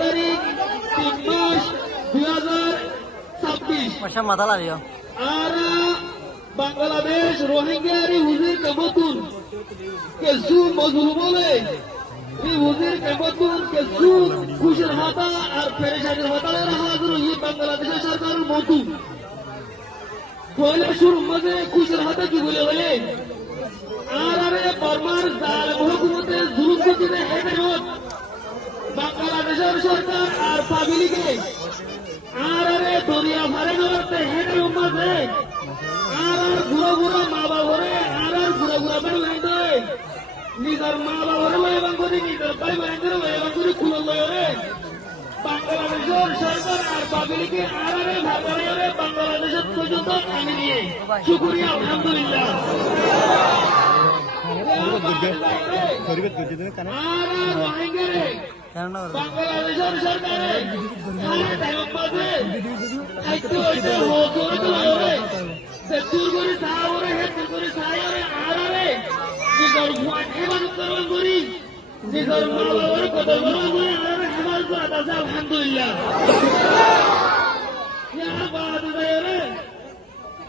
তারিখ 3 মাস 2026 মাথা লাগিও আর বাংলাদেশ রোহিঙ্গারি হুজির কেমতুন কেসু মজুর বলে এই হুজির কেমতুন কেসু খুশের হাতা আর পেরেশানির হাতার হাজির হই বাংলাদেশের সরকার মতু বলে শুরু মাঝে খুশের হাতা কি বলে বলে আর আরে বর্মার জাল হুকুমতে জুলুম করতে হেডেনত বাংলাদেশের সরকার আর পাবলিকে আর আরে দরিয়া ভারে নরতে হেডের মাঝে আর ঘুরা ঘুরা মা বাবরে আর ঘুরা ঘুরা বের হইতে নিজের মা বাবরে লয় বাঙ্গুরি নিজের ভাই বোনদের লয় বাঙ্গুরি খুলে লয় রে বাংলাদেশের সরকার আর পাবলিকে আর আরে ভাবরে রে বাংলাদেশের পর্যন্ত আনি নিয়ে শুকরিয়া আলহামদুলিল্লাহ বাংলাদেশের সরকারের দূর করে সাহারে দূর করে সাহারে আরারে নিজের ভুয়ান হেফাজত করবেন করি নিজের মা বাবার কথা বলবেন করে আরারে হেফাজত করা আছে আলহামদুলিল্লাহ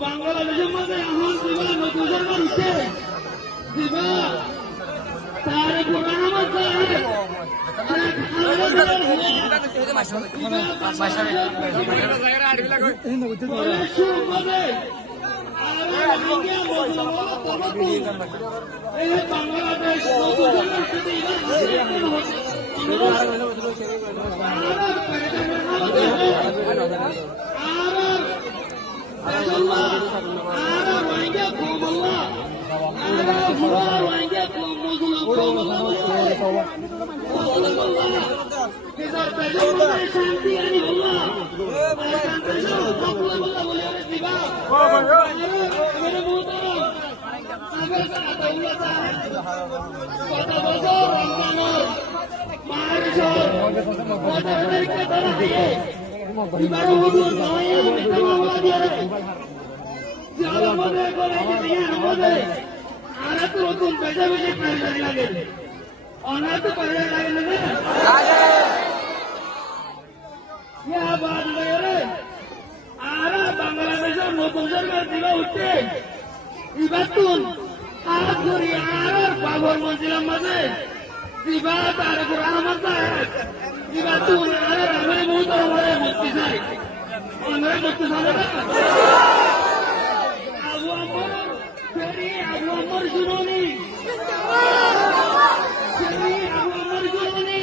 বাংলাদেশের মধ্যে এখন দিবা নতুন সরকার উঠছে দিবা তারেক রহমান বাংলাদেশ শান্তি আনি নতুন পেশা বেশি লাগে অনাথ করে লাগে না আর বাংলাদেশের নতুন সরকার দিবা উঠছে ইবাতুন হাত ধরি আর বাবর মন্দিরের মাঝে দিবা তারেক রহমান সাহেব ইবাতুন আর আমি মুহূর্তের মধ্যে মুক্তি চাই আমরা মুক্তি চাই আবু আমর ফেরি আবু আমর শুনুনি ফেরি আবু আমর শুনুনি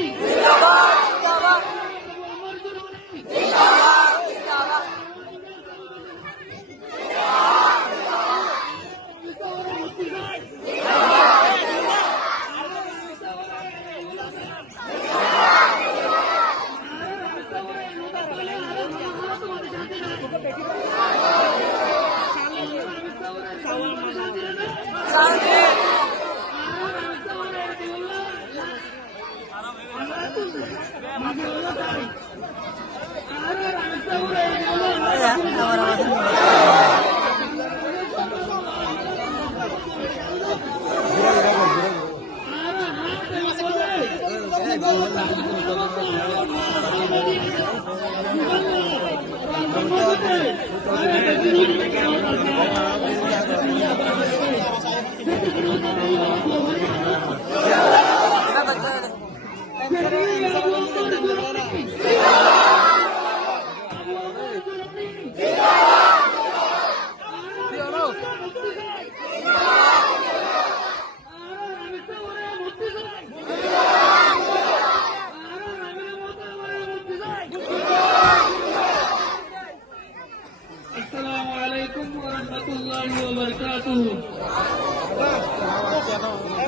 Assalamualaikum warahmatullahi wabarakatuh.